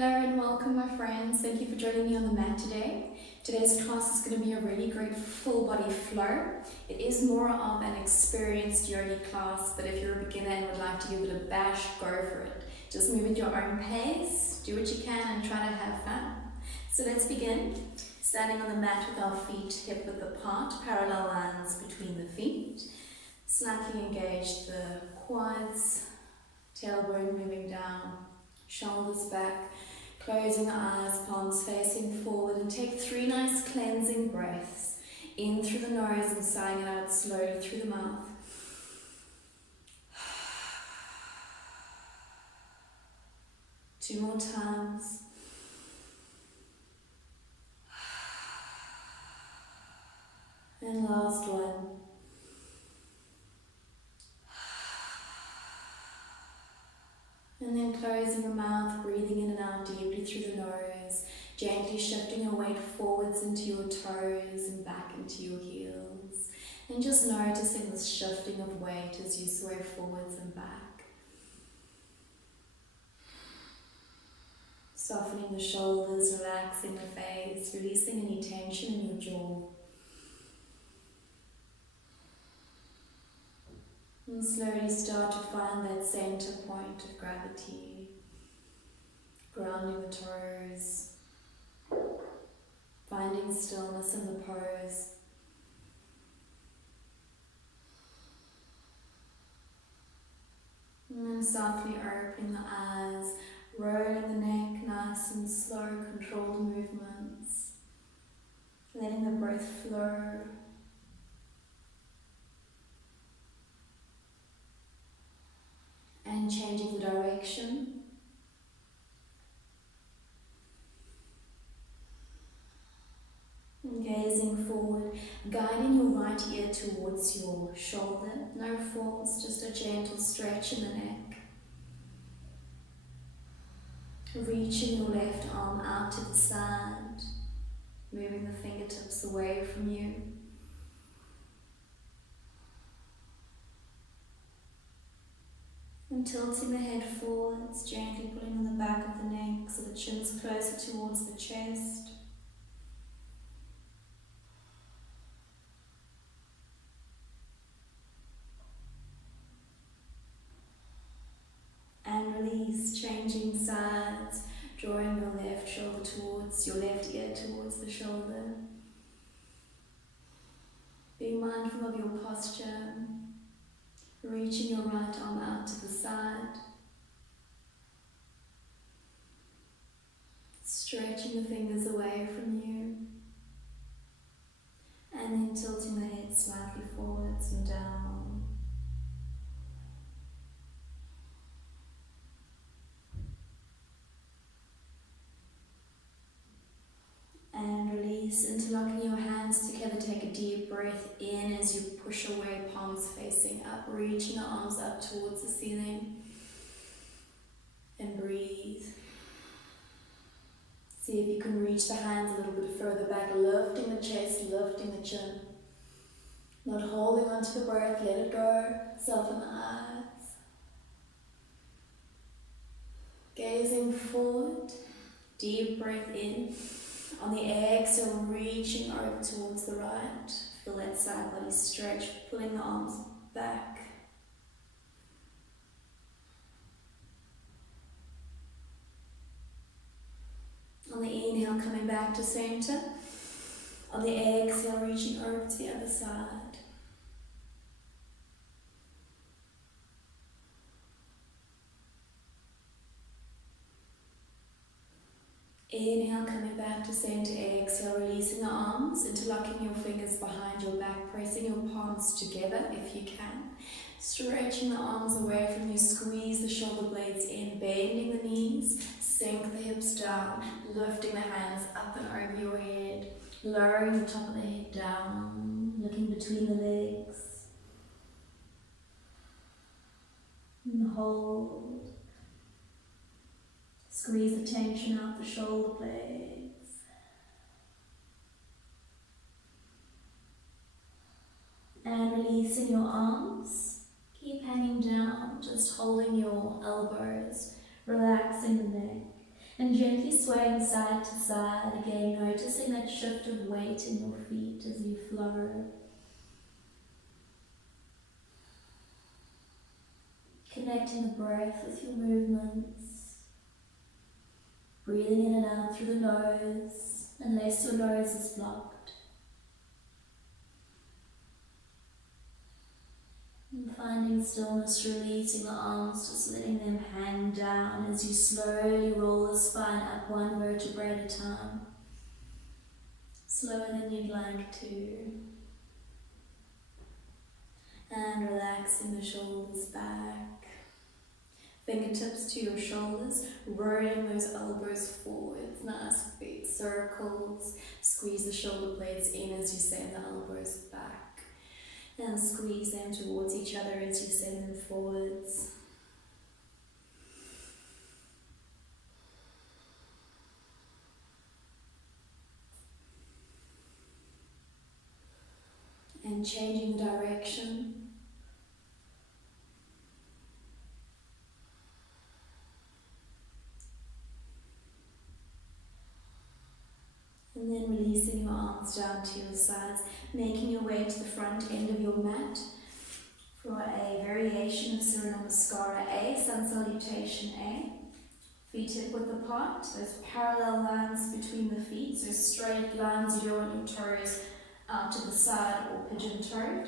Hello and welcome my friends. Thank you for joining me on the mat today. Today's class is going to be a really great full body flow. It is more of an experienced yogi class, but if you're a beginner and would like to give it a bash, go for it. Just move at your own pace, do what you can and try to have fun. So let's begin. Standing on the mat with our feet hip width apart, parallel lines between the feet. Slightly engage the quads, tailbone moving down, shoulders back, closing the eyes, palms facing forward, and take 3 nice cleansing breaths. In through the nose and sighing it out slowly through the mouth. Two more times. And last one. And then closing your mouth, breathing in and out deeply through the nose, gently shifting your weight forwards into your toes and back into your heels. And just noticing this shifting of weight as you sway forwards and back. Softening the shoulders, relaxing the face, releasing any tension in your jaw. And slowly start to find that center point of gravity, grounding the toes, finding stillness in the pose. And then softly opening the eyes, rolling the neck, nice and slow, controlled movements, letting the breath flow. And changing the direction. And gazing forward, guiding your right ear towards your shoulder. No force, just a gentle stretch in the neck. Reaching your left arm out to the side, moving the fingertips away from you. And tilting the head forwards, gently pulling on the back of the neck so the chin's closer towards the chest. And release, changing sides, drawing your left shoulder towards, your left ear towards the shoulder. Being mindful of your posture. Reaching your right arm out to the side. Stretching the fingers away from you. And then tilting the head slightly forwards and down. And release, interlocking your hands together. Take a deep breath in as you push away, palms facing up, reaching the arms up towards the ceiling. And breathe. See if you can reach the hands a little bit further back, lifting the chest, lifting the chin. Not holding onto the breath, let it go. Soften the eyes. Gazing forward, deep breath in. On the exhale, reaching over towards the right. Feel that side body stretch, pulling the arms back. On the inhale, coming back to center. On the exhale, reaching over to the other side. Inhale, coming back to center. Exhale, releasing the arms, interlocking your fingers behind your back, pressing your palms together if you can. Stretching the arms away from you, squeeze the shoulder blades in, bending the knees, sink the hips down, lifting the hands up and over your head, lowering the top of the head down, looking between the legs. And hold. Squeeze the tension out the shoulder blades. And releasing your arms. Keep hanging down, just holding your elbows, relaxing the neck. And gently swaying side to side, again noticing that shift of weight in your feet as you flow. Connecting the breath with your movements. Breathing in and out through the nose, unless your nose is blocked. And finding stillness, releasing the arms, just letting them hang down as you slowly roll the spine up one vertebrae at a time. Slower than you'd like to. And relaxing the shoulders back. Fingertips to your shoulders, rolling those elbows forwards, nice big circles. Squeeze the shoulder blades in as you send the elbows back. And squeeze them towards each other as you send them forwards. And changing the direction. And then releasing your arms down to your sides, making your way to the front end of your mat for a variation of Surya Namaskara A, Sun Salutation A. Feet hip width apart, those parallel lines between the feet, so straight lines, you don't want your toes out to the side or pigeon-toed.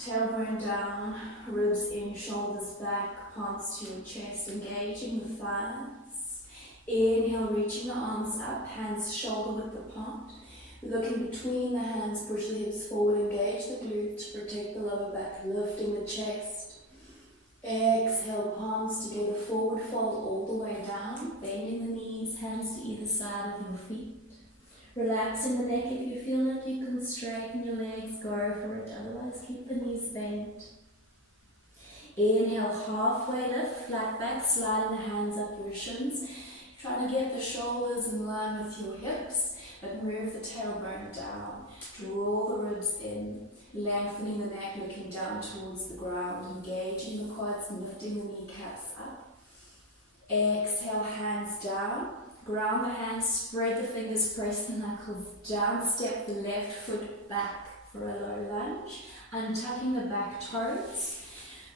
Tailbone down, ribs in, shoulders back, palms to your chest, engaging the thighs. Inhale, reaching the arms up, hands shoulder width apart. Looking between the hands, push the hips forward, engage the glutes, protect the lower back, lifting the chest. Exhale, palms together, forward fold all the way down, bending the knees, hands to either side of your feet. Relaxing the neck. If you feel like you can straighten your legs, go for it, otherwise keep the knees bent. Inhale, halfway lift, flat back, sliding the hands up your shins. Trying to get the shoulders in line with your hips, but move the tailbone down. Draw the ribs in, lengthening the neck, looking down towards the ground, engaging the quads, lifting the kneecaps up. Exhale, hands down. Ground the hands, spread the fingers, press the knuckles down, step the left foot back for a low lunge, untucking the back toes,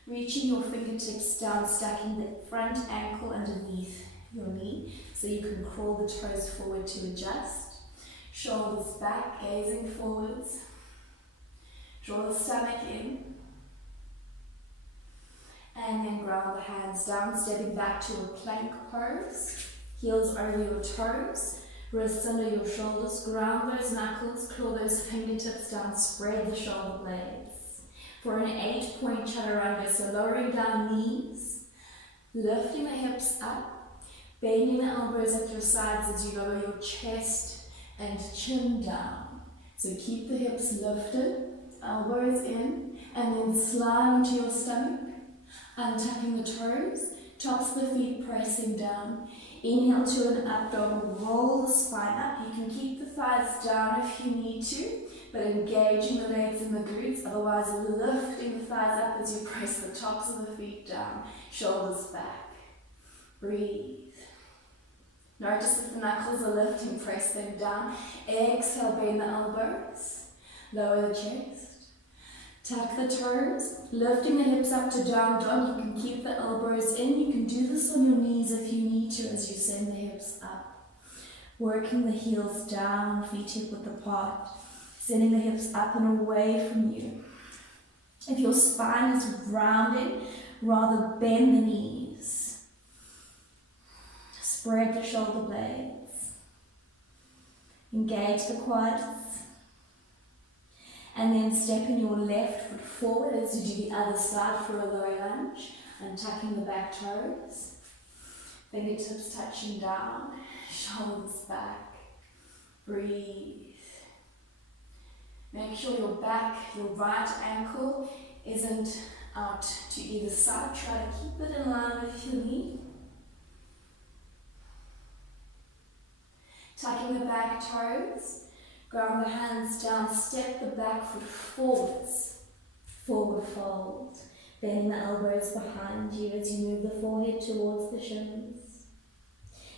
reaching your fingertips down, stacking the front ankle underneath your knee so you can crawl the toes forward to adjust. Shoulders back, gazing forwards. Draw the stomach in. And then ground the hands down, stepping back to a plank pose. Heels over your toes, wrists under your shoulders, ground those knuckles, claw those fingertips down, spread the shoulder blades. For an 8-point chaturanga, so lowering down knees, lifting the hips up, bending the elbows at your sides as you lower your chest and chin down. So keep the hips lifted, elbows in, and then slide onto your stomach, untucking the toes, tops of the feet pressing down. Inhale to an up dog, roll the spine up. You can keep the thighs down if you need to, but engaging the legs and the glutes, otherwise lifting the thighs up as you press the tops of the feet down, shoulders back. Breathe. Notice if the knuckles are lifting, press them down. Exhale, bend the elbows, lower the chest. Tuck the toes, lifting the hips up to down dog. You can keep the elbows in. You can do this on your knees if you need to as you send the hips up. Working the heels down, feet hip width apart. Sending the hips up and away from you. If your spine is rounded, rather bend the knees. Spread the shoulder blades. Engage the quads. And then stepping your left foot forward as you do the other side for a low lunge, untucking the back toes, fingertips touching down, shoulders back, breathe. Make sure your back, your right ankle isn't out to either side. Try to keep it in line with your knee. Tucking the back toes. Ground the hands down, step the back foot forwards, forward fold, bending the elbows behind you as you move the forehead towards the shins.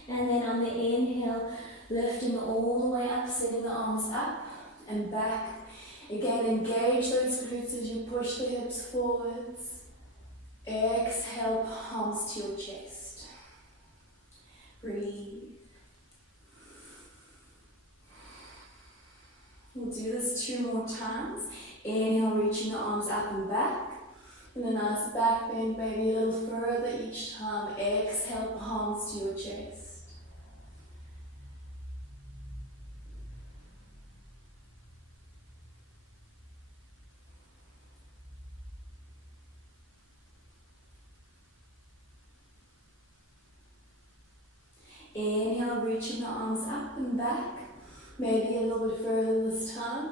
And then on the inhale, lifting all the way up, sending the arms up and back. Again, engage those glutes as you push the hips forwards. Exhale, palms to your chest. Breathe. We'll do this 2 more times. Inhale, reaching the arms up and back. And a nice back bend, maybe a little further each time. Exhale, palms to your chest. Inhale, reaching the arms up and back. Maybe a little bit further this time.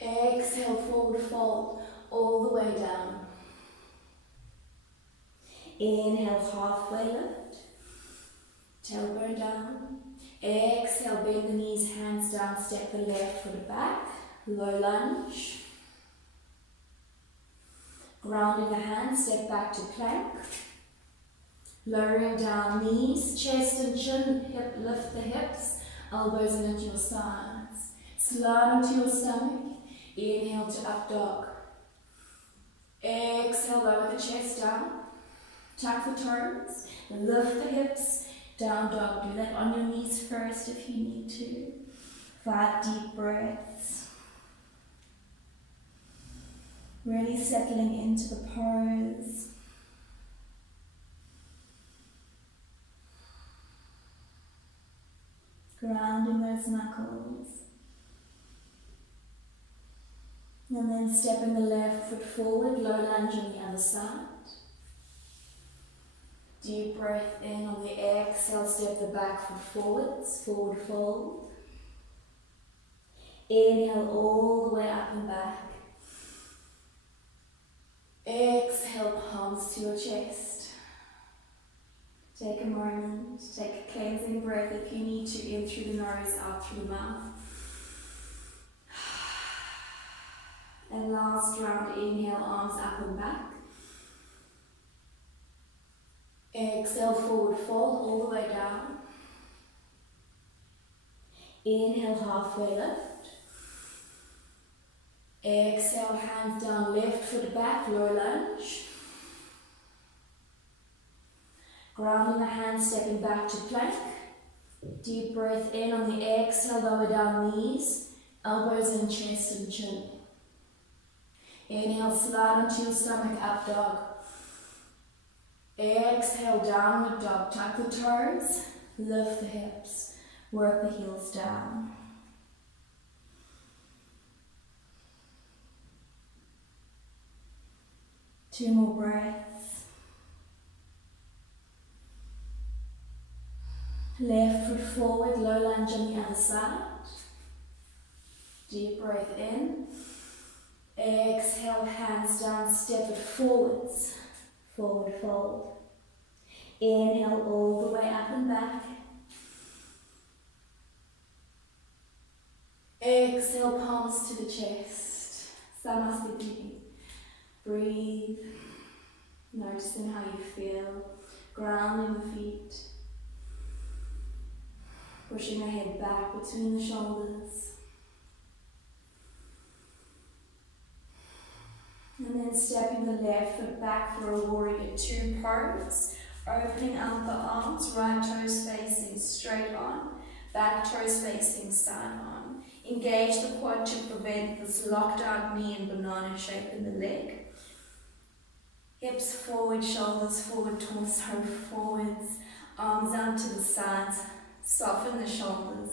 Exhale, forward fold all the way down. Inhale, halfway lift. Tailbone down. Exhale, bend the knees, hands down, step the left foot back. Low lunge. Grounding the hands, step back to plank. Lowering down knees, chest and chin, hip, lift the hips, elbows into your sides. Slide onto your stomach. Inhale to up dog. Exhale, lower the chest down. Tuck the toes. Lift the hips. Down dog. Do that on your knees first if you need to. 5 deep breaths. Really settling into the pose. Grounding those knuckles. And then stepping the left foot forward, low lunge on the other side. Deep breath in on the exhale, step the back foot forwards, forward fold. Inhale all the way up and back. Exhale, palms to your chest. Take a moment, take a cleansing breath if you need to, in through the nose, out through the mouth. And last round, inhale, arms up and back. Exhale, forward fold all the way down. Inhale, halfway lift. Exhale, hands down, left foot back, low lunge. Grounding the hands, stepping back to plank. Deep breath in on the exhale, lower down knees, elbows in chest and chin. Inhale, slide onto your stomach, up dog. Exhale, downward dog. Tuck the toes, lift the hips, work the heels down. Two more breaths. Left foot forward, low lunge on the other side. Deep breath in. Exhale, hands down, step it forwards. Forward fold. Inhale all the way up and back. Exhale, palms to the chest. Samasthiti. Breathe. Noticing how you feel. Grounding the feet. Pushing the head back between the shoulders. And then stepping the left foot back for a warrior two pose. Opening out the arms, right toes facing straight on, back toes facing side on. Engage the quad to prevent this locked out knee and banana shape in the leg. Hips forward, shoulders forward, torso forwards, arms out to the sides. Soften the shoulders,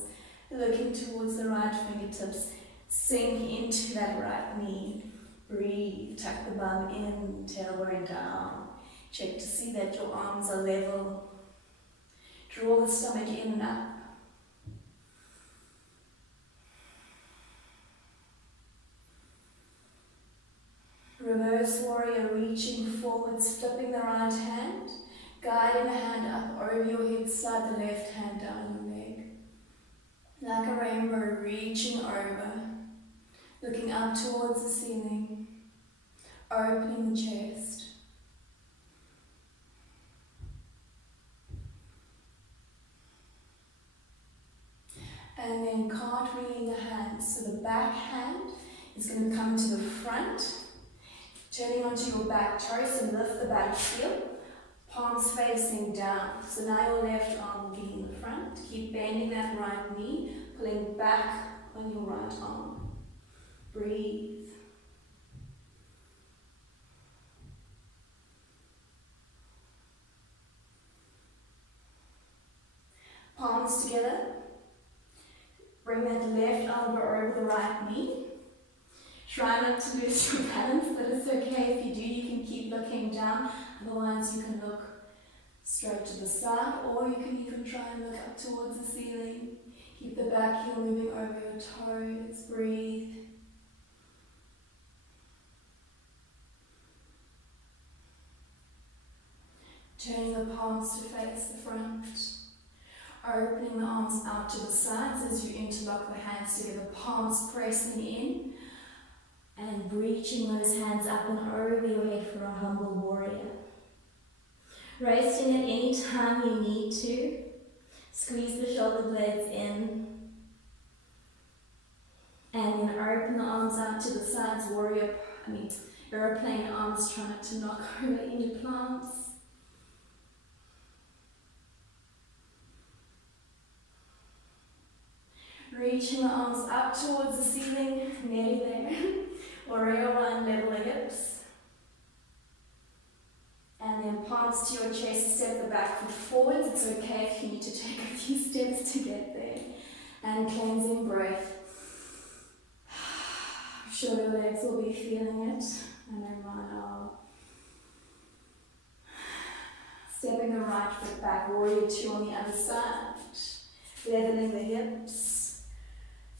looking towards the right fingertips. Sink into that right knee. Breathe, tuck the bum in, tailbone down. Check to see that your arms are level. Draw the stomach in and up. Reverse warrior, reaching forwards, flipping the right hand. Guiding the hand up over your hip, slide the left hand down your leg. Like a rainbow, reaching over. Looking up towards the ceiling. Opening the chest. then cartwheeling the hands. So the back hand is going to come to the front, turning onto your back toes and lift the back heel, palms facing down. So now your left arm will be in the front. Keep bending that right knee, pulling back on your right arm. Breathe. Palms together. Bring that left elbow over the right knee. Try not to lose your balance, but it's okay if you do. You can keep looking down. Otherwise, you can look straight to the side, or you can even try and look up towards the ceiling. Keep the back heel moving over your toes. Breathe. Turning the palms to face the front. Opening the arms out to the sides as you interlock the hands together, palms pressing in, and reaching those hands up and over your head for a humble warrior. Resting at any time you need to. Squeeze the shoulder blades in. And then open the arms out to the sides, airplane arms, try not to knock over any plants. Reaching the arms up towards the ceiling, nearly there. Warrior one, level the hips. And then palms to your chest, step the back foot forwards. It's okay if you need to take a few steps to get there. And cleansing breath. I'm sure your legs will be feeling it. And then mine are. Stepping the right foot back, warrior two on the other side. Leveling the hips.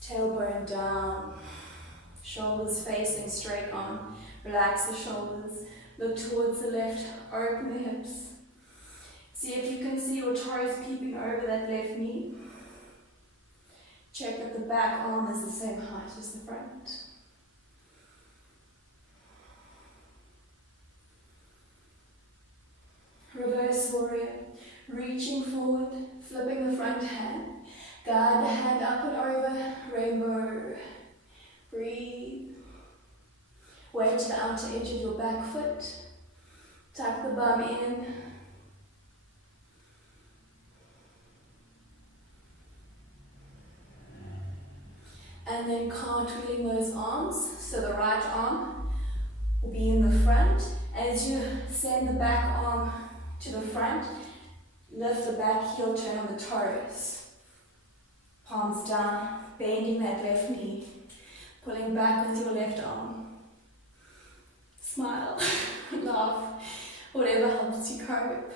Tailbone down, shoulders facing straight on. Relax the shoulders, look towards the left, open the hips. See if you can see your toes peeping over that left knee. Check that the back arm is the same height as the front. Reverse warrior, reaching forward, flipping the front hand. Guide the hand up and over, rainbow. Breathe. Weight to the outer edge of your back foot. Tuck the bum in. And then cartwheeling those arms. So the right arm will be in the front. As you send the back arm to the front, lift the back heel, turn on the toes. Palms down, bending that left knee, pulling back with your left arm. Smile, laugh, whatever helps you cope.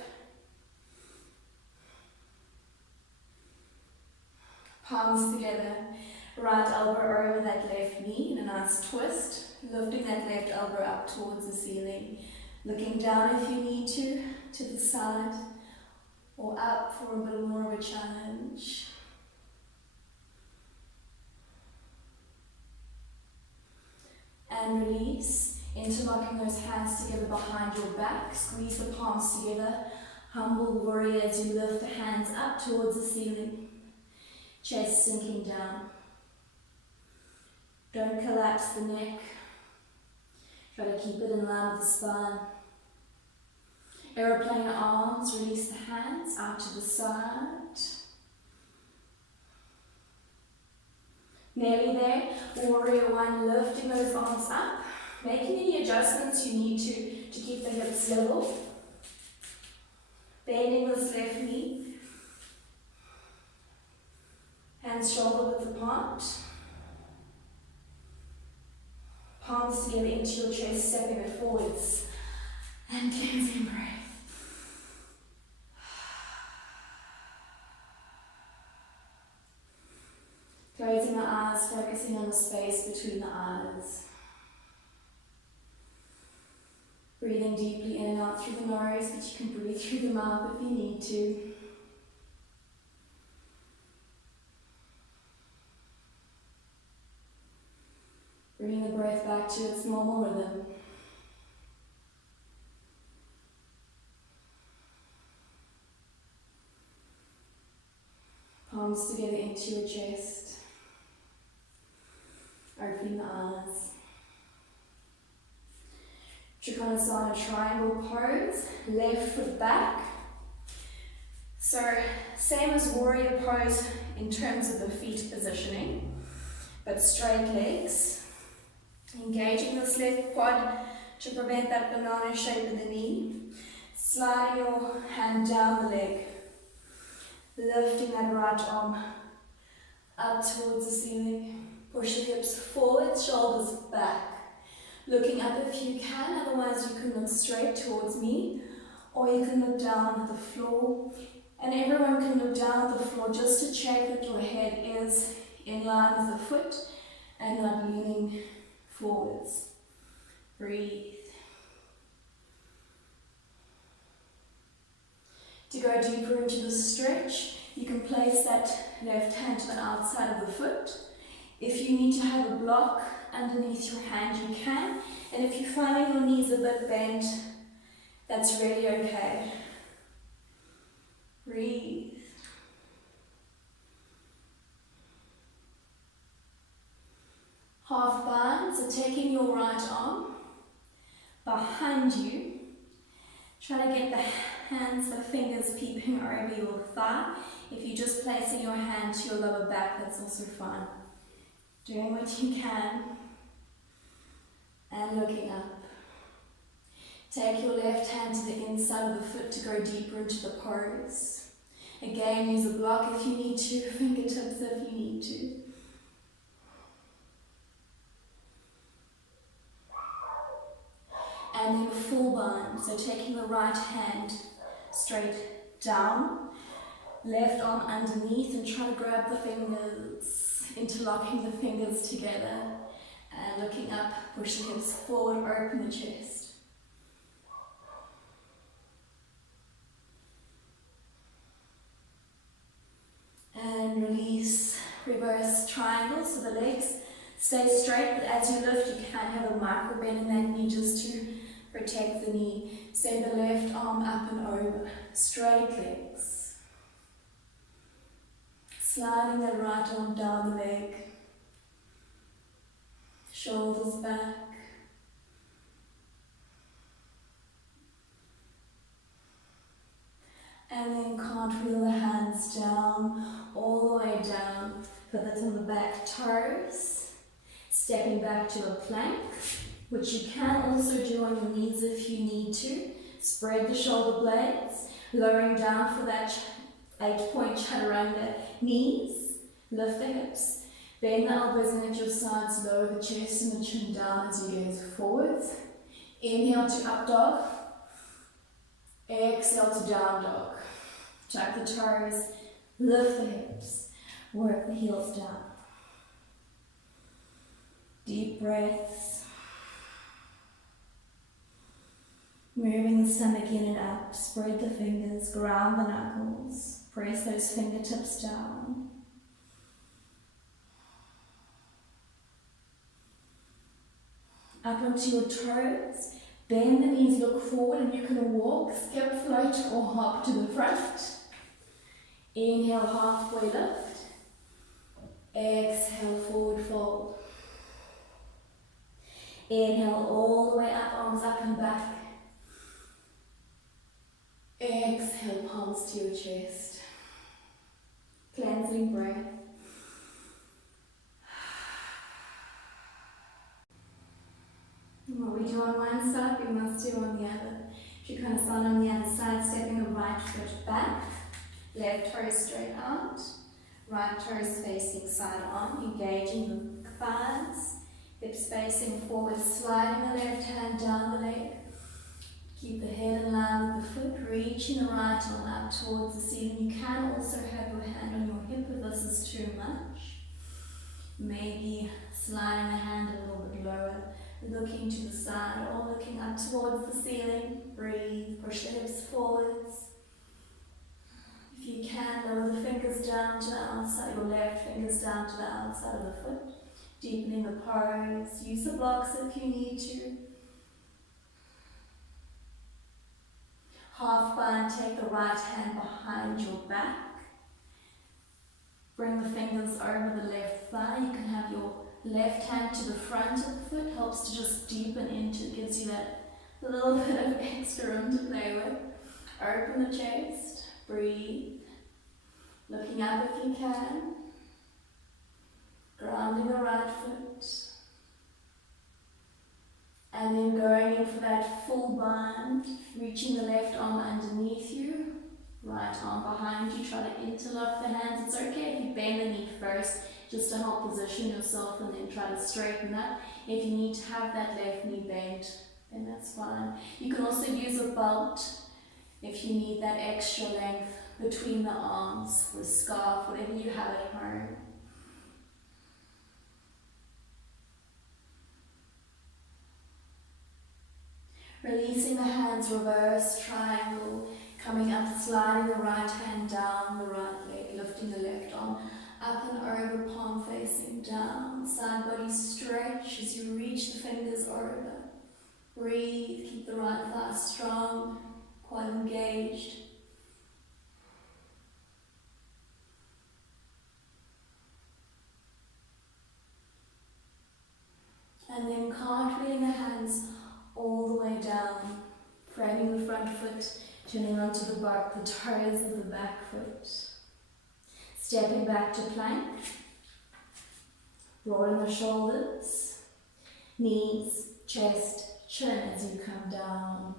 Palms together, right elbow over that left knee in a nice twist, lifting that left elbow up towards the ceiling, looking down if you need to the side, or up for a bit more of a challenge. And release, interlocking those hands together behind your back, squeeze the palms together, humble warrior as you lift the hands up towards the ceiling, chest sinking down. Don't collapse the neck, try to keep it in line with the spine. Aeroplane arms, release the hands out to the side. Nearly there, warrior one, lifting those arms up, making any adjustments you need to keep the hips level. Bending this left knee, hands shoulder width apart. Palms together into your chest, stepping it forwards. And cleansing breath. Closing the eyes, focusing on the space between the eyes. Breathing deeply in and out through the nose, but you can breathe through the mouth if you need to. Bringing the breath back to its normal rhythm. Palms together into your chest. Opening the eyes. Trikonasana triangle pose, left foot back. So same as warrior pose in terms of the feet positioning, but straight legs. Engaging this left quad to prevent that banana shape in the knee. Sliding your hand down the leg. Lifting that right arm up towards the ceiling. Push the hips forward, shoulders back. Looking up if you can, otherwise you can look straight towards me, or you can look down at the floor. And everyone can look down at the floor just to check that your head is in line with the foot and not leaning forwards. Breathe. To go deeper into the stretch, you can place that left hand to the outside of the foot. If you need to have a block underneath your hand, you can. And if you're finding your knees a bit bent, that's really okay. Breathe. Half bind, so taking your right arm behind you. Try to get the hands, the fingers peeping over your thigh. If you're just placing your hand to your lower back, that's also fine. Doing what you can and looking up. Take your left hand to the inside of the foot to go deeper into the pose. Again, use a block if you need to, fingertips if you need to. And then full bind, so taking the right hand straight down, left arm underneath, and try to grab the fingers, interlocking the fingers together, and looking up, push the hips forward, open the chest. And release, reverse triangle, so the legs stay straight, but as you lift, you can have a micro bend in that knee just to protect the knee. Send the left arm up and over, straight legs. Sliding the right arm down the leg, shoulders back. And then cartwheel the hands down, all the way down. Put it on the back toes. Stepping back to a plank, which you can also do on your knees if you need to. Spread the shoulder blades, lowering down for that 8-point chaturanga. Knees, lift the hips, bend the elbows in at your sides, lower the chest and the chin down as you gaze forwards. Inhale to up dog. Exhale to down dog. Tuck the toes, lift the hips, work the heels down. Deep breaths. Moving the stomach in and up, spread the fingers, ground the knuckles, press those fingertips down. Up onto your toes, bend the knees, look forward, and you can walk, skip, float, or hop to the front. Inhale, halfway lift. Exhale, forward fold. Inhale all the way up, arms up and back. Exhale, palms to your chest. Cleansing breath. What we do on one side, we must do on the other. Trikonasana on the other side, stepping the right foot back. Left toes straight out. Right toes facing side on, engaging the thighs. Hips facing forward, sliding the left hand down the leg. Keep the head in line with the foot, reaching the right arm up towards the ceiling. You can also have your hand on your hip if this is too much. Maybe sliding the hand a little bit lower, looking to the side or looking up towards the ceiling. Breathe, push the hips forwards. If you can, lower the fingers down to the outside, your left fingers down to the outside of the foot. Deepening the pose. Use the blocks if you need to. Half bind, take the right hand behind your back. Bring the fingers over the left thigh. You can have your Left hand to the front of the foot helps to just deepen into it, gives you that little bit of extra room to play with. Open the chest, breathe. Looking up if you can. Grounding the right foot. And then going in for that full bind, reaching the left arm underneath you, right arm behind you. Try to interlock the hands. It's okay if you bend the knee first, just to help position yourself, and then try to straighten that. If you need to have that left knee bent, then that's fine. You can also use a belt if you need that extra length between the arms, or a scarf, whatever you have at home. Releasing the hands, reverse triangle, coming up, sliding the right hand down, the right leg, lifting the left arm, up and over, palm facing down, side body stretch as you reach the fingers over. Breathe, keep the right thigh strong, quite engaged. And then cartwheeling the hands all the way down, framing the front foot, turning onto the back, the toes of the back foot. Stepping back to plank, rolling the shoulders, knees, chest, chin as you come down.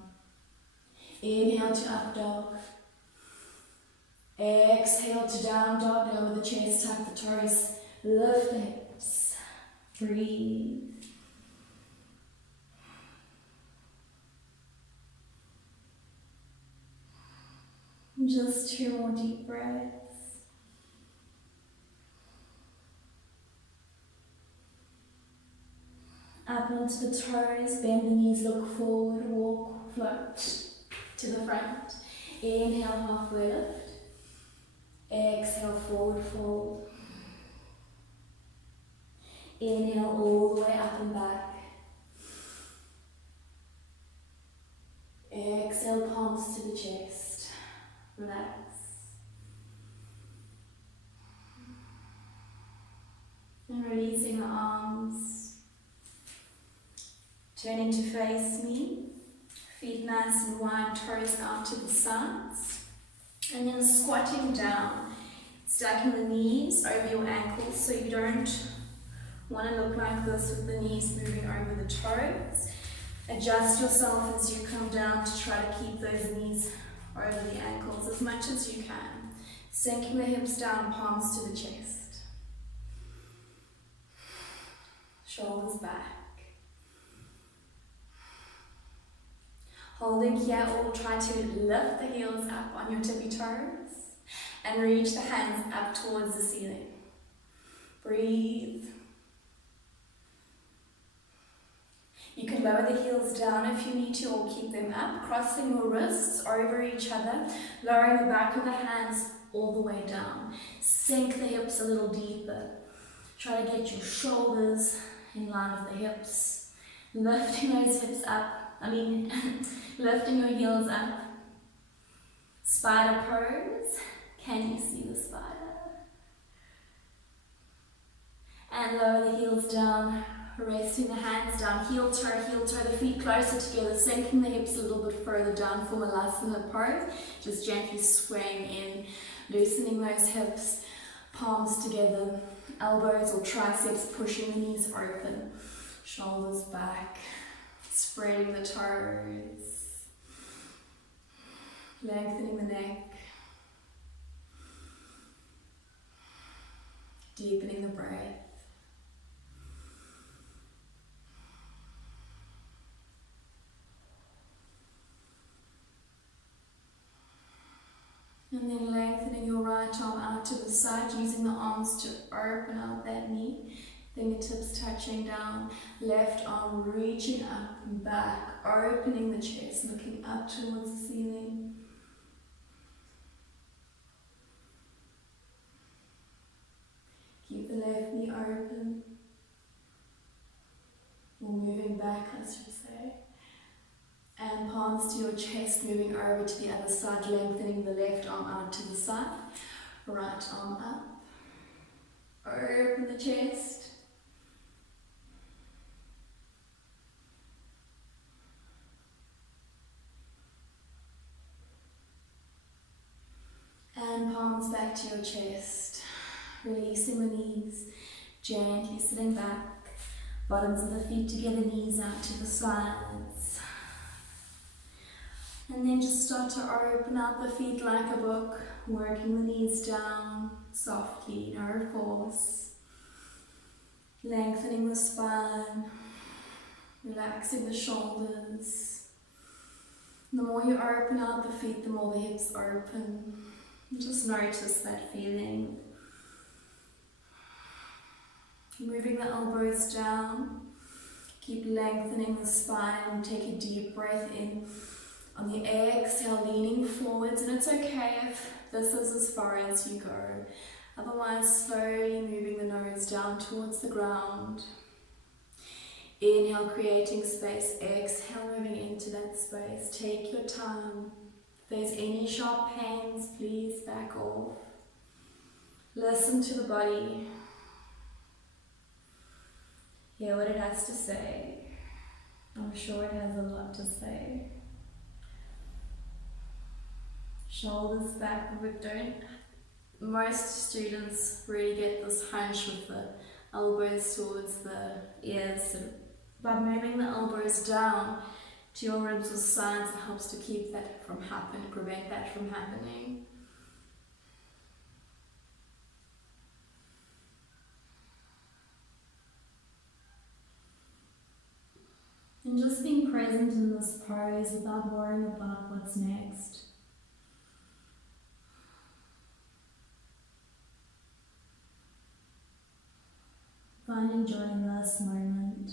Inhale to up dog. Exhale to down dog, lower the chest, tuck the toes, lift the hips. Breathe. Just 2 more deep breaths. Up onto the toes, bend the knees, look forward, walk, float to the front. Inhale, halfway lift. Exhale, forward fold. Inhale all the way up and back. Exhale, palms to the chest. Relax. And releasing the arms. Turning to face me. Feet nice and wide, toes out to the sides. And then squatting down. Stacking the knees over your ankles so you don't want to look like this with the knees moving over the toes. Adjust yourself as you come down to try to keep those knees over the ankles as much as you can. Sinking the hips down, palms to the chest. Shoulders back. Holding here, or try to lift the heels up on your tippy toes and reach the hands up towards the ceiling. Breathe. You can lower the heels down if you need to, or keep them up, crossing your wrists over each other, lowering the back of the hands all the way down. Sink the hips a little deeper. Try to get your shoulders in line with the hips. Lifting those hips up, lifting your heels up. Spider pose. Can you see the spider? And lower the heels down. Resting the hands down, heel toe, the feet closer together, sinking the hips a little bit further down for Malasana pose. Just gently swaying in, loosening those hips, palms together, elbows or triceps pushing the knees open, shoulders back, spreading the toes, lengthening the neck, deepening the breath. And then lengthening your right arm out to the side, using the arms to open out that knee. Fingertips touching down, left arm reaching up and back, opening the chest, looking up towards the ceiling. Keep the left knee open, or moving back, I should say. And palms to your chest, moving over to the other side, lengthening the left arm out to the side, right arm up, open the chest, And palms back to your chest. Releasing the knees, gently sitting back. Bottoms of the feet together, knees out to the sides. And then just start to open out the feet like a book, working the knees down softly, no force. Lengthening the spine, relaxing the shoulders. The more you open out the feet, the more the hips open. Just notice that feeling. Moving the elbows down. Keep lengthening the spine. Take a deep breath in. On the exhale, leaning forwards, and it's okay if this is as far as you go. Otherwise, slowly moving the nose down towards the ground. Inhale, creating space. Exhale, moving into that space. Take your time. If there's any sharp pains, please back off. Listen to the body. Hear what it has to say. I'm sure it has a lot to say. Shoulders back, but most students really get this hunch with the elbows towards the ears. So by moving the elbows down to your ribs or sides, it helps to keep that from happening, prevent that from happening. And just being present in this pose without worrying about what's next. Finding joy in this moment.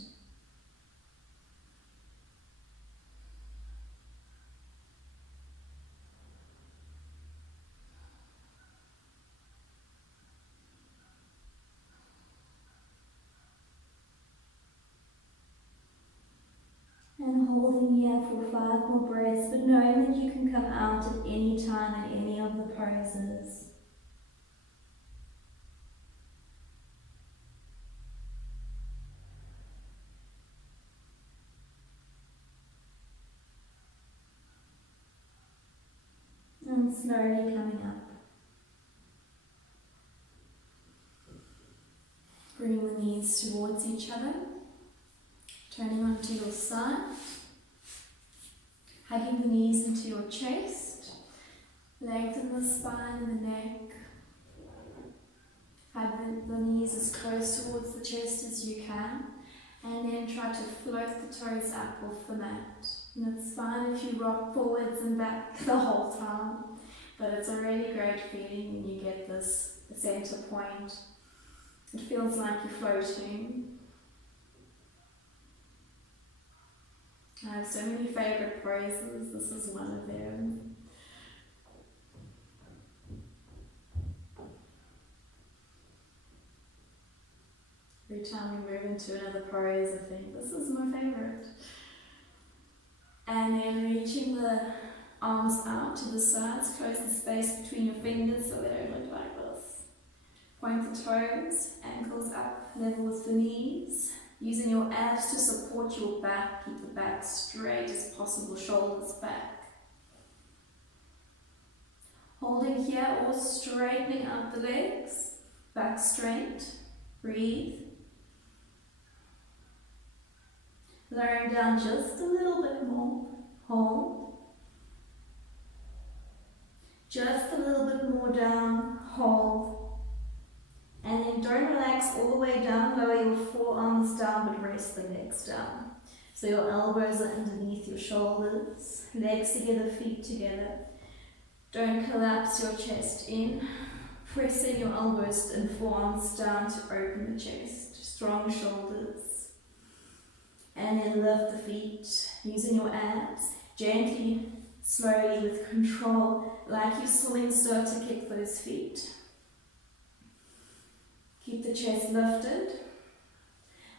And holding here for 5 more breaths, but knowing that you can come out at any time in any of the poses. And slowly coming up. Bring the knees towards each other. Turning onto your side. Hugging the knees into your chest. Lengthen the spine and the neck. Hug the knees as close towards the chest as you can. And then try to float the toes up off the mat. And it's fine if you rock forwards and back the whole time, but it's a really great feeling when you get this center point. It feels like you're floating. I have so many favorite poses. This is one of them. Every time we move into another pose, I think this is my favorite. And then reaching the arms out to the sides, close the space between your fingers so they don't look like this. Point the toes, ankles up, level with the knees. Using your abs to support your back, keep the back straight as possible, shoulders back. Holding here or straightening out the legs, back straight, breathe. Lowering down just a little bit more, hold. Just a little bit more down, hold. And then don't relax all the way down, lower your forearms down but rest the legs down. So your elbows are underneath your shoulders, legs together, feet together. Don't collapse your chest in, pressing your elbows and forearms down to open the chest, strong shoulders. And then lift the feet, using your abs, gently, slowly, with control, like you're swimming, start to kick those feet. Keep the chest lifted,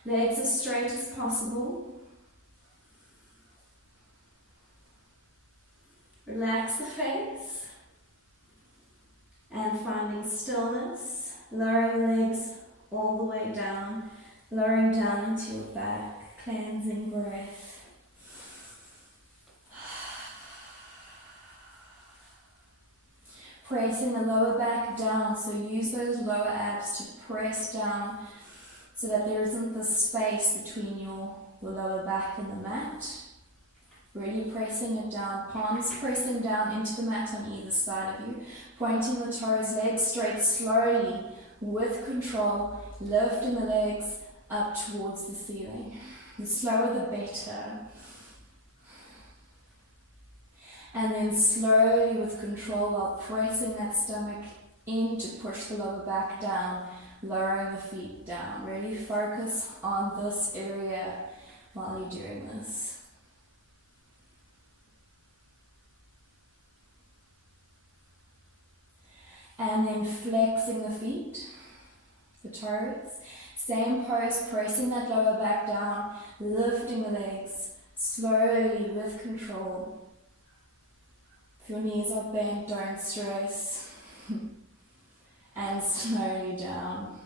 legs as straight as possible. Relax the face, and finding stillness, lowering the legs all the way down, lowering down into your back. Cleansing breath. Pressing the lower back down, so use those lower abs to press down so that there isn't the space between your lower back and the mat. Really pressing it down, palms pressing down into the mat on either side of you, pointing the toes, legs straight slowly with control, lifting the legs up towards the ceiling. The slower the better. And then slowly with control while pressing that stomach in to push the lower back down, lowering the feet down. Really focus on this area while you're doing this. And then flexing the feet, the toes. Same pose, pressing that lower back down, lifting the legs slowly with control. If your knees are bent, don't stress. And slowly down.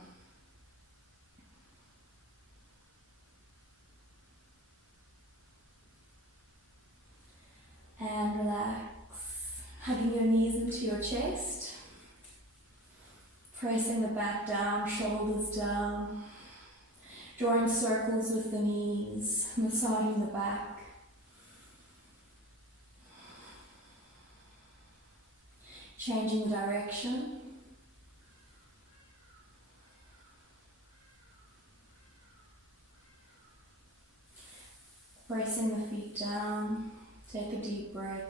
And relax, hugging your knees into your chest. Pressing the back down, shoulders down, drawing circles with the knees, massaging the back. Changing the direction. Pressing the feet down, take a deep breath.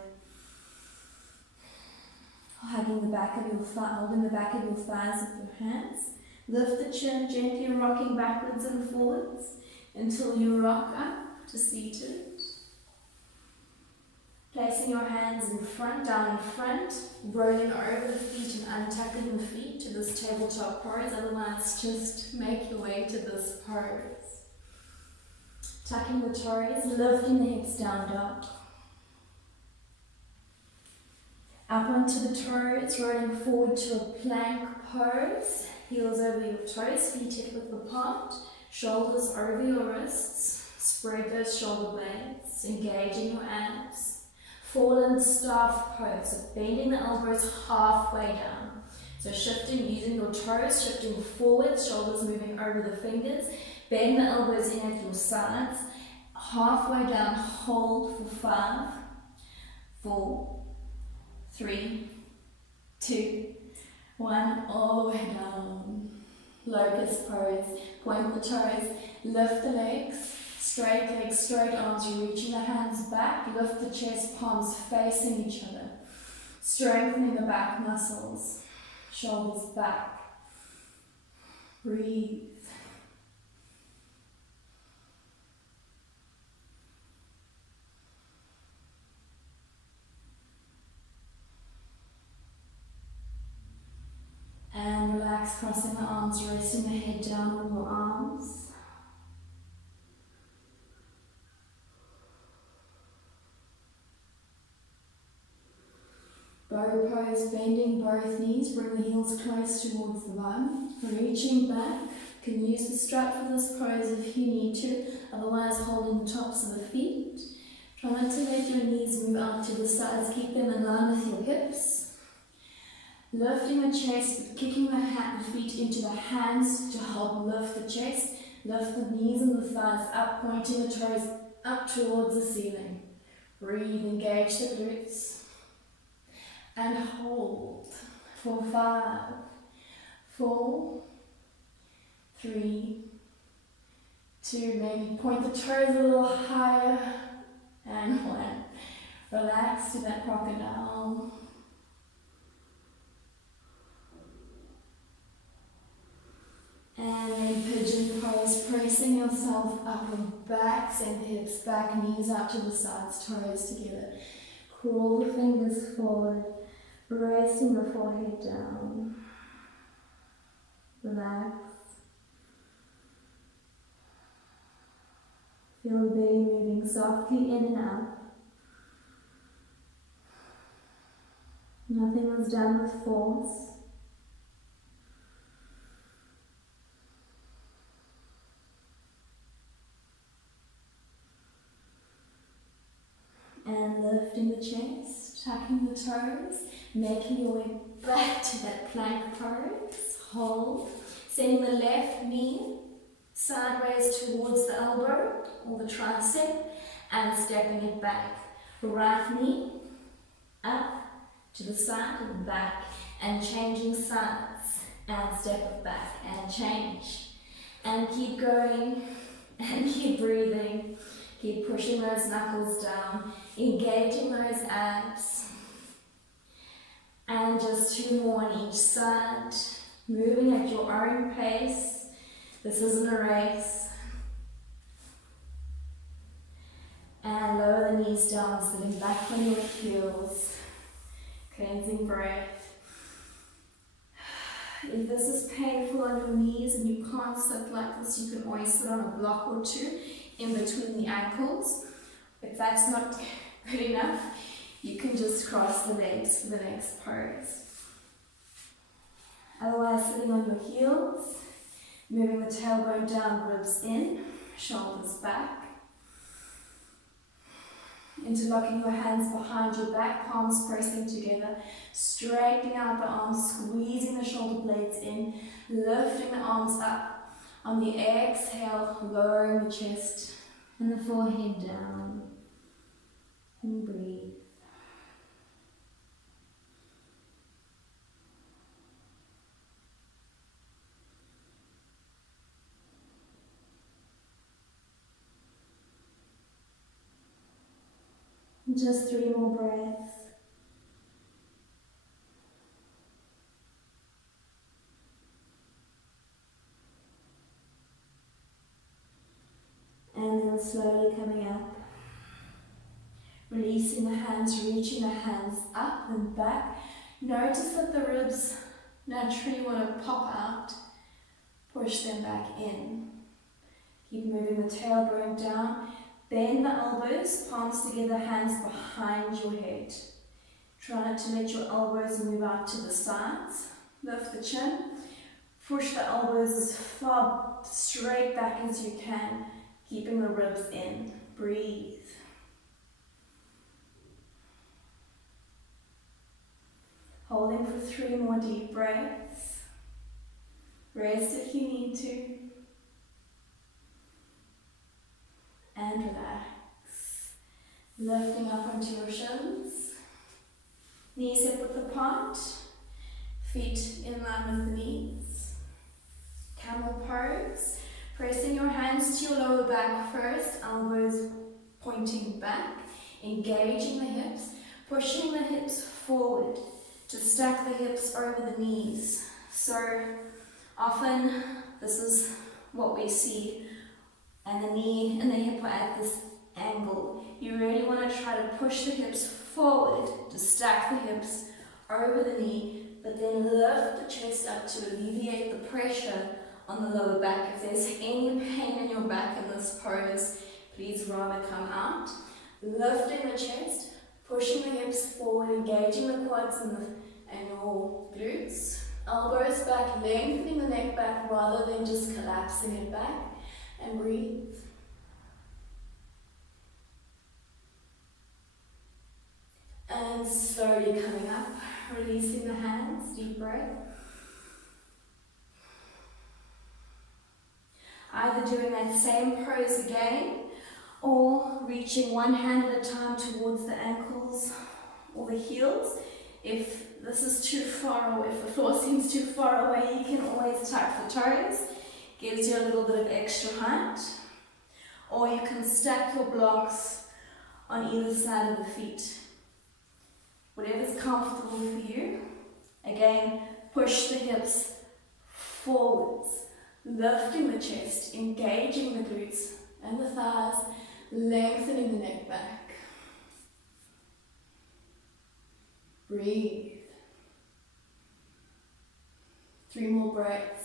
Hugging the back of your thigh, holding the back of your thighs with your hands. Lift the chin, gently rocking backwards and forwards until you rock up to seated. Placing your hands in front, down in front, rolling over the feet and untucking the feet to this tabletop pose. Otherwise, just make your way to this pose. Tucking the toes, lifting the hips down, dog. Up onto the toes, rolling forward to a plank pose. Heels over your toes, feet hip width apart. Shoulders over your wrists. Spread those shoulder blades, engaging your abs. Fallen staff pose, so bending the elbows halfway down. So shifting, using your toes, shifting forward, shoulders moving over the fingers. Bend the elbows in at your sides. Halfway down, hold for 5, 4, 3, 2, 1, all the way down. Locust pose. Point the toes, lift the legs, straight arms, reaching the hands back, lift the chest, palms facing each other. Strengthening the back muscles, shoulders back. Breathe. And relax, crossing the arms, resting the head down on your arms. Bow pose, bending both knees, bring the heels close towards the bum. Reaching back, you can use the strap for this pose if you need to, otherwise holding the tops of the feet. Try not to let your knees move out to the sides, keep them in line with your hips. Lifting the chest, kicking the feet into the hands to help lift the chest. Lift the knees and the thighs up, pointing the toes up towards the ceiling. Breathe, engage the glutes. And hold for 5, 4, 3, 2, maybe point the toes a little higher. And 1. Relax to that crocodile. And then pigeon pose, pressing yourself up and back, send the hips back, knees out to the sides, toes together. Crawl the fingers forward, resting the forehead down. Relax. Feel the belly moving softly in and out. Nothing was done with force. And lifting the chest. Tucking the toes, making your way back to that plank pose. Hold. Sending the left knee sideways towards the elbow or the tricep and stepping it back. Right knee up to the side and back and changing sides and step it back and change. And keep going and keep breathing. Keep pushing those knuckles down, engaging those abs. And just 2 more on each side, moving at your own pace. This isn't a race. And lower the knees down, sitting back on your heels. Cleansing breath. If this is painful on your knees and you can't sit like this, you can always sit on a block or 2 in between the ankles. If that's not good enough, you can just cross the legs for the next pose. Otherwise, sitting on your heels, moving the tailbone down, ribs in, shoulders back. Interlocking your hands behind your back, palms pressing together, straightening out the arms, squeezing the shoulder blades in, lifting the arms up. On the exhale, lowering the chest and the forehead down. And breathe. Just 3 more breaths. And then slowly coming up. Releasing the hands, reaching the hands up and back. Notice that the ribs naturally want to pop out. Push them back in. Keep moving the tailbone down. Bend the elbows, palms together, hands behind your head. Try not to let your elbows move out to the sides. Lift the chin. Push the elbows as far straight back as you can, keeping the ribs in. Breathe. Holding for 3 more deep breaths. Rest if you need to. And relax. Lifting up onto your shins. Knees hip width apart. Feet in line with the knees. Camel pose. Pressing your hands to your lower back first. Elbows pointing back. Engaging the hips. Pushing the hips forward to stack the hips over the knees. So often this is what we see. And the knee and the hip are at this angle. You really want to try to push the hips forward to stack the hips over the knee, but then lift the chest up to alleviate the pressure on the lower back. If there's any pain in your back in this pose, please rather come out. Lifting the chest, pushing the hips forward, engaging the quads and your glutes. Elbows back, lengthening the neck back rather than just collapsing it back. And breathe. And slowly coming up, releasing the hands, deep breath. Either doing that same pose again, or reaching one hand at a time towards the ankles or the heels. If this is too far away, if the floor seems too far away, you can always tuck the toes. Gives you a little bit of extra height. Or you can stack your blocks on either side of the feet. Whatever's comfortable for you. Again, push the hips forwards, lifting the chest, engaging the glutes and the thighs, lengthening the neck back. Breathe. 3 more breaths.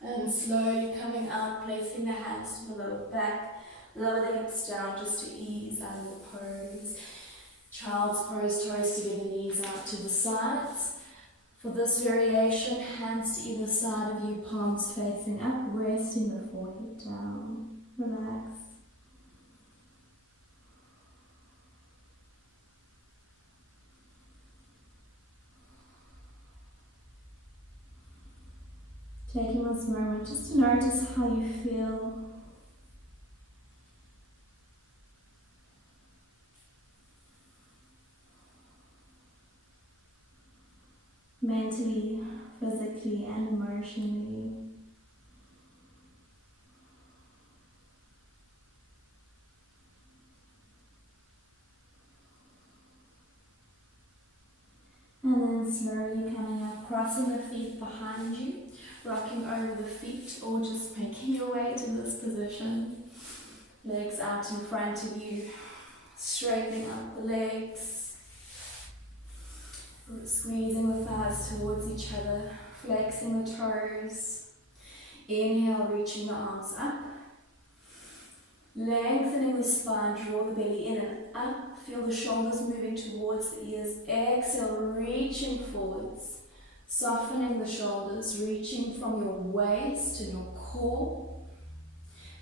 And slowly coming out, placing the hands to the lower back, lower the hips down just to ease out of the pose. Child's pose, toes together, knees out to the sides. For this variation, hands to either side of you, palms facing up, resting the forehead down. Relax. Taking this moment just to notice how you feel. Mentally, physically, and emotionally. And then slowly coming up, crossing the feet behind you, rocking over the feet, or just making your way to this position. Legs out in front of you, straightening up the legs, squeezing the thighs towards each other, flexing the toes. Inhale, reaching the arms up. Lengthening the spine, draw the belly in and up. Feel the shoulders moving towards the ears. Exhale, reaching forwards. Softening the shoulders, reaching from your waist to your core.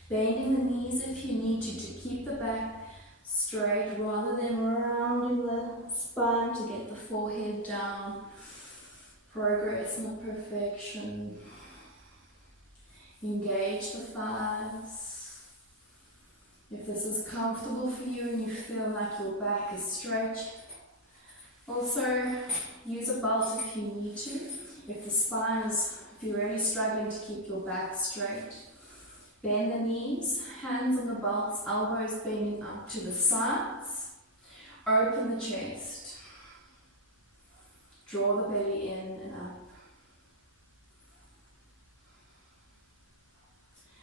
Bending the knees if you need to keep the back straight rather than rounding the spine to get the forehead down. Progress, not perfection. Engage the thighs. If this is comfortable for you and you feel like your back is straight, also use a belt if you need to. If you're really struggling to keep your back straight, bend the knees, hands on the belts, elbows bending up to the sides. Open the chest. Draw the belly in and up.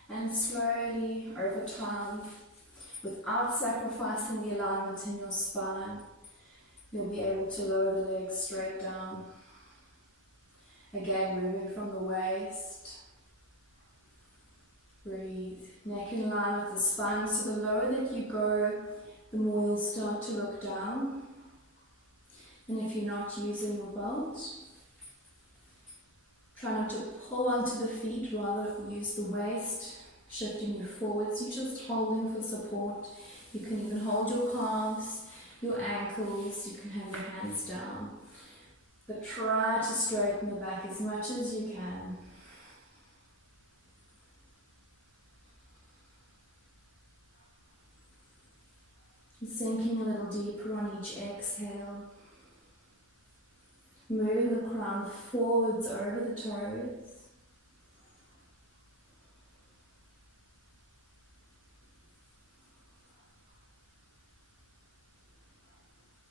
And slowly, over time, without sacrificing the alignment in your spine, you'll be able to lower the legs straight down. Again, moving from the waist. Breathe. Neck in line with the spine, so the lower that you go, the more you'll start to look down. And if you're not using your belt, try not to pull onto the feet, rather use the waist, shifting you forwards. You're just holding for support. You can even hold your calves, your ankles, you can have your hands down. But try to straighten the back as much as you can. Sinking a little deeper on each exhale. Moving the crown forwards over the toes.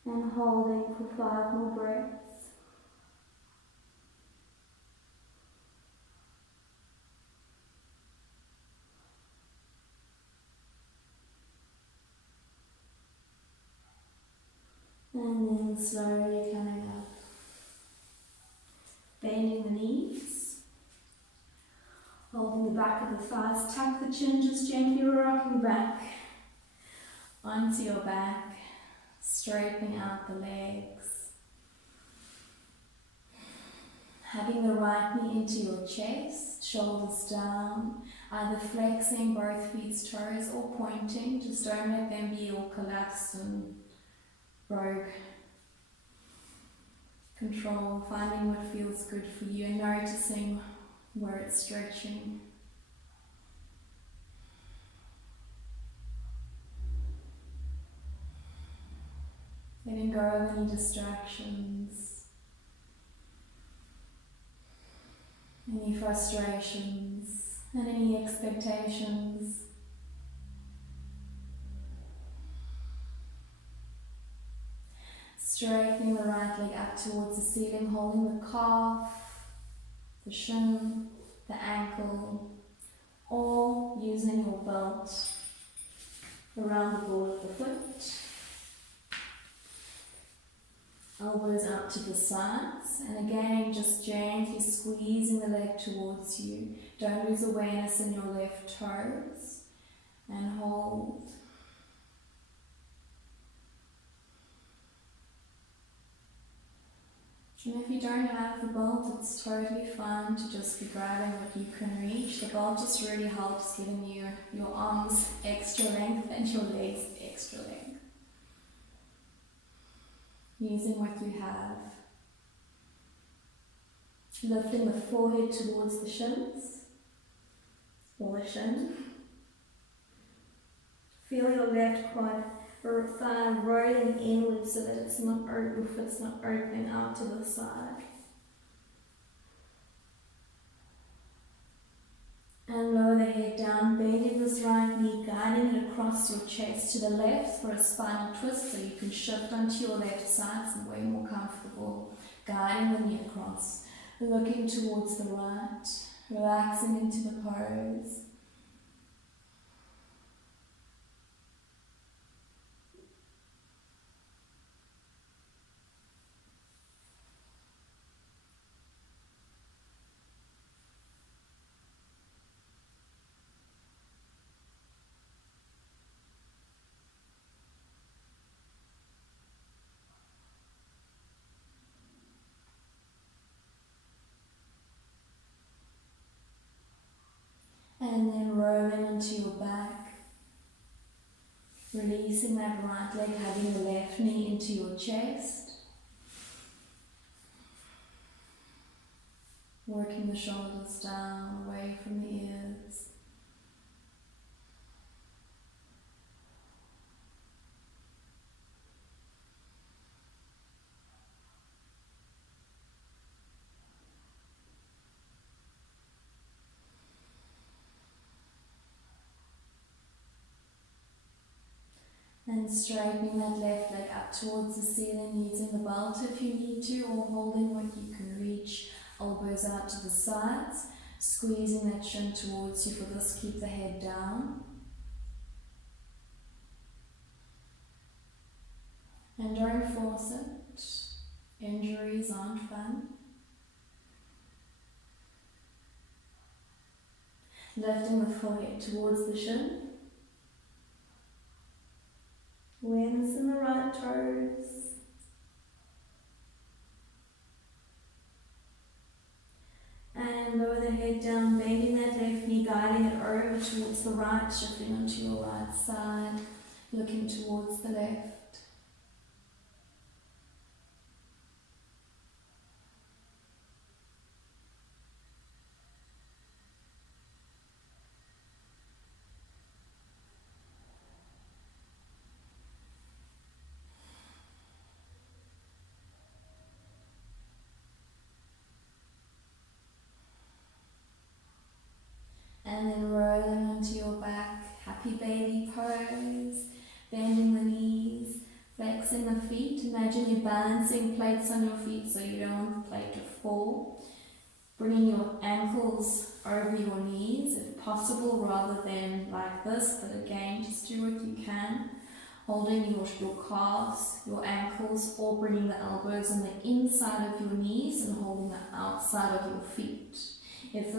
And holding for 5 more breaths. And then slowly coming up. Bending the knees. Holding the back of the thighs. Tuck the chin, just gently rocking back onto your back. Straightening out the legs. Hugging the right knee into your chest, shoulders down, either flexing both feet's toes or pointing. Just don't let them be all collapsed and broke. Control, finding what feels good for you and noticing where it's stretching. Letting go of any distractions, any frustrations, and any expectations. Straightening the right leg up towards the ceiling, holding the calf, the shin, the ankle, or using your belt around the ball of the foot. Elbows out to the sides, and again just gently squeezing the leg towards you. Don't lose awareness in your left toes, and hold. And if you don't have the belt, it's totally fine to just be grabbing what you can reach. The belt just really helps giving you your arms extra length and your legs extra length. Using what you have. Lifting the forehead towards the shins, or the shin. Feel your left quad or thigh rolling inward so that it's not your foot's not opening out to the side. And lower the head down, bending this right knee, guiding it across your chest to the left for a spinal twist so you can shift onto your left side, it's way more comfortable. Guiding the knee across, looking towards the right, relaxing into the pose. And then rolling onto your back, releasing that right leg, hugging the left knee into your chest. Working the shoulders down, away from the ears. And straightening that left leg up towards the ceiling, using the belt if you need to, or holding what you can reach, elbows out to the sides, squeezing that shin towards you. For this, keep the head down. And don't force it. Injuries aren't fun. Lifting the forehead towards the shin. Awareness in the right toes. And lower the head down, bending that left knee, guiding it over towards the right, shifting onto your right side, looking towards the left. And then rolling onto your back, happy baby pose, bending the knees, flexing the feet. Imagine you're balancing plates on your feet so you don't want the plate to fall. Bringing your ankles over your knees if possible, rather than like this, but again, just do what you can. Holding your calves, your ankles, or bringing the elbows on the inside of your knees and holding the outside of your feet. If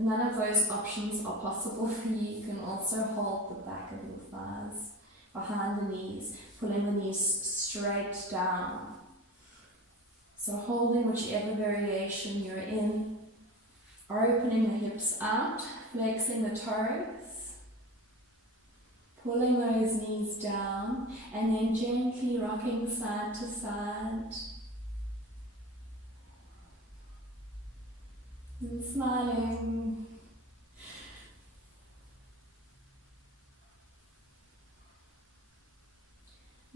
none of those options are possible for you, you can also hold the back of your thighs behind the knees, pulling the knees straight down. So holding whichever variation you're in, opening the hips out, flexing the toes, pulling those knees down, and then gently rocking side to side. And smiling.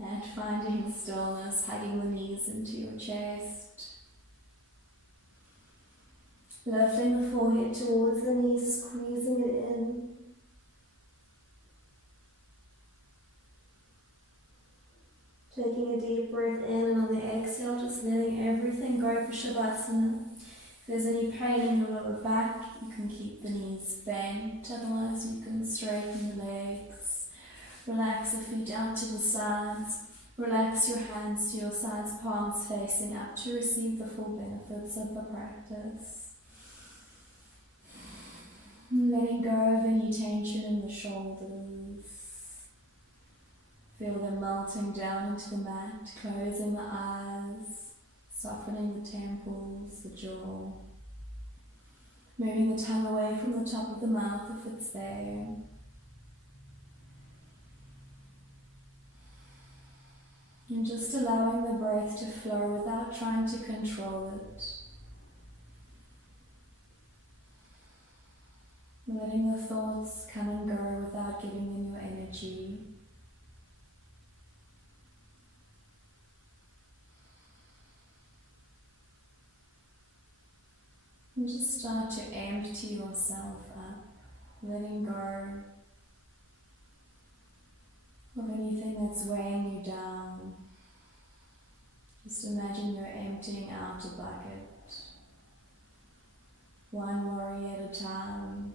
And finding stillness, hugging the knees into your chest. Lifting the forehead towards the knees, squeezing it in. Taking a deep breath in, and on the exhale, just letting everything go for Shavasana. If there's any pain in your lower back, you can keep the knees bent, otherwise you can straighten the legs. Relax the feet out to the sides. Relax your hands to your sides, palms facing up to receive the full benefits of the practice. Letting go of any tension in the shoulders. Feel them melting down into the mat, closing the eyes, softening the temples, the jaw. Moving the tongue away from the top of the mouth if it's there. And just allowing the breath to flow without trying to control it. letting the thoughts come and go without giving them your energy. And just start to empty yourself up, letting go of anything that's weighing you down. Just imagine you're emptying out a bucket, one worry at a time,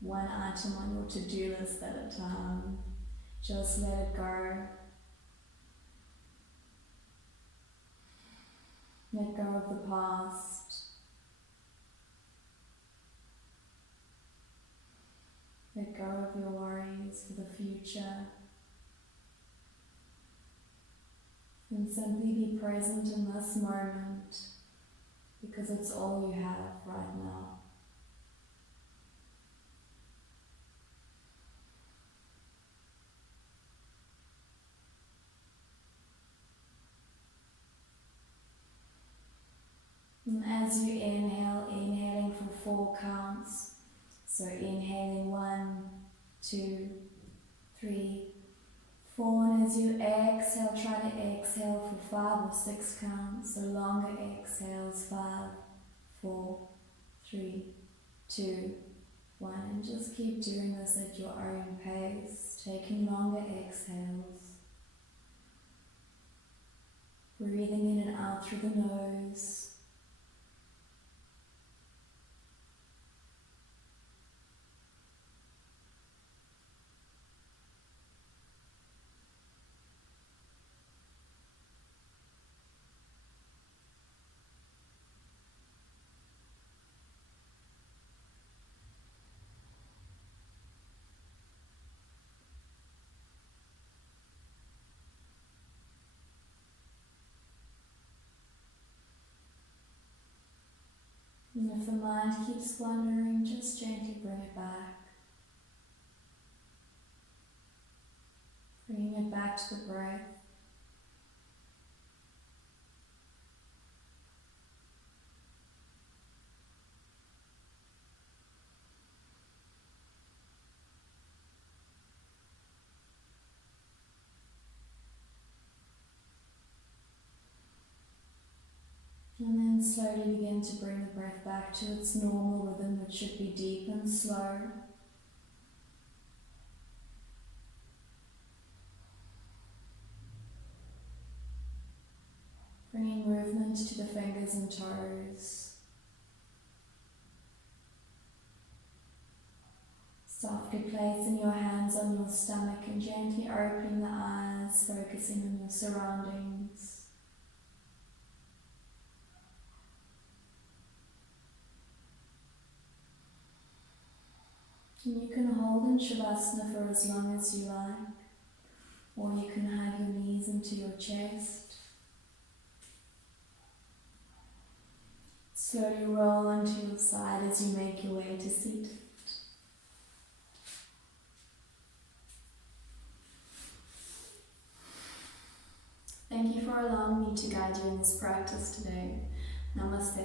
one item on your to-do list at a time. Just let it go. Let go of the past. Let go of your worries for the future. And simply be present in this moment, because it's all you have right now. And as you inhale, inhaling for 4 counts. So inhaling 1, 2, 3, 4. And as you exhale, try to exhale for 5 or 6 counts. So longer exhales, 5, 4, 3, 2, 1. And just keep doing this at your own pace, taking longer exhales. Breathing in and out through the nose. And if the mind keeps wandering, just gently bring it back. Bringing it back to the breath. And then slowly begin to bring the breath back to its normal rhythm, which should be deep and slow. Bringing movement to the fingers and toes. Softly placing your hands on your stomach and gently opening the eyes, focusing on your surroundings. And you can hold in Shavasana for as long as you like, or you can hug your knees into your chest. Slowly roll onto your side as you make your way to seat. Thank you for allowing me to guide you in this practice today. Namaste.